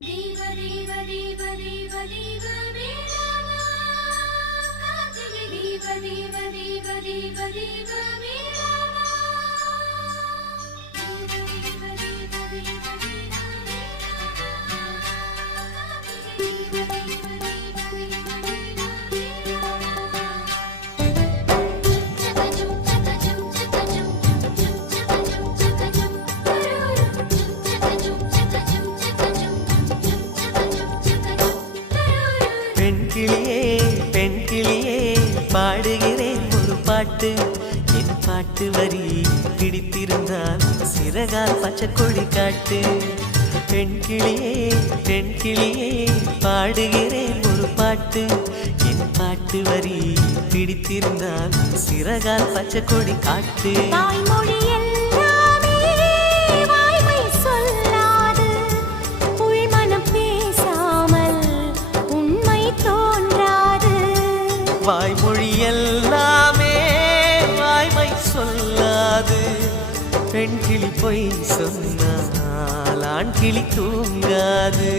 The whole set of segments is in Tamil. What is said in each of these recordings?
ದೇವ ದೇವ ದೇವ ದೇವ பாட்டு என் பாட்டு வரி பிடித்திருந்தால் சிறகால் பச்சை கொடி காட்டு. பெண் கிளியே பெண் கிளியே பாடுகிறேன் ஒரு பாட்டு. என் பாட்டு வரி பிடித்திருந்தால் சிறகால் பச்சை கொடி காட்டு வாய்மொழி எல்லாமே சொல்லாது பெண் கிளி பொய் சொன்னால் ஆண் கிளி தூங்காது.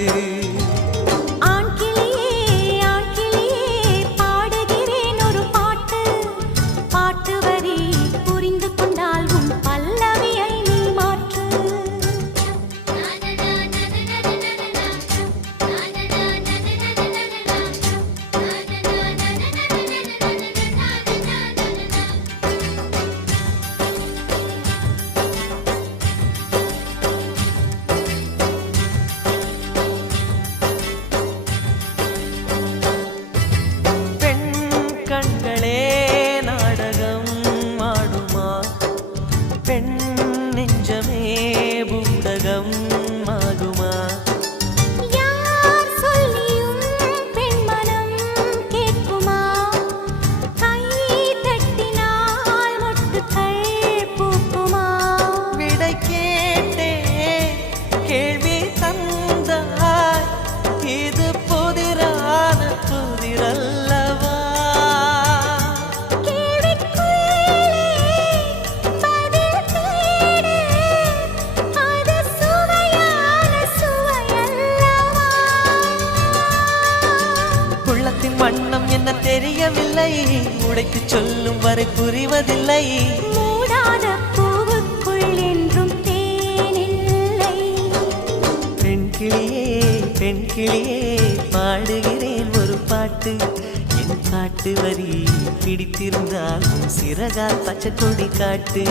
உள்ளத்தின் வண்ணம் என்ன தெரியவில்லை. உடைத்து சொல்லும் வரை புரிவதில்லை. கிளியே பெண் கிளியே பாடுகிறேன் ஒரு பாட்டு. என் பாட்டு வரி பிடித்திருந்தால் சிறகால் பச்சை கொடி காட்டு.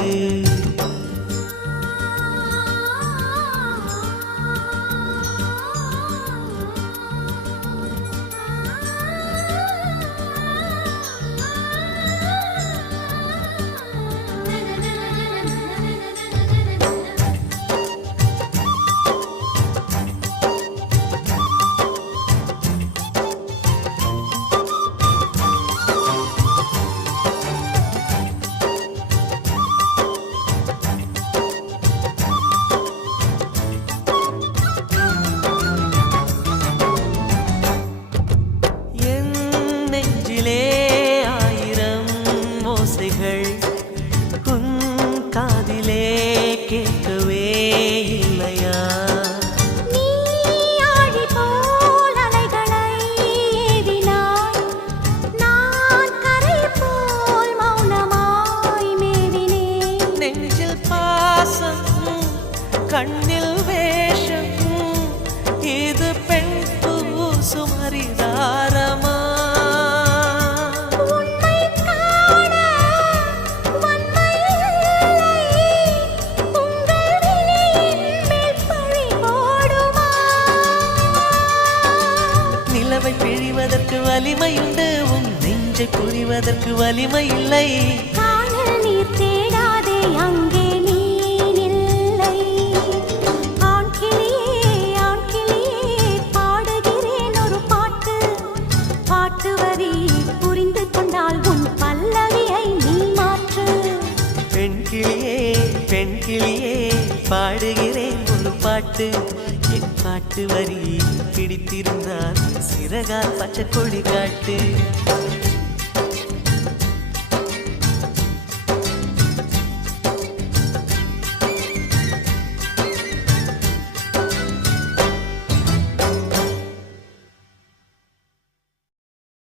கண்ணில் வேஷம். இது பெண் பூசும் ஹரிதாரமா நிலவை பிழிவதற்கு வலிமையுண்டு உன் நெஞ்சை புரிவதற்கு வலிமை இல்லை. கிளியே பாடுகிறேன் ஒரு பாட்டு. என் பாட்டு வரி பிடித்திருந்தால் சிறகால் பச்சை கொடி காட்டு.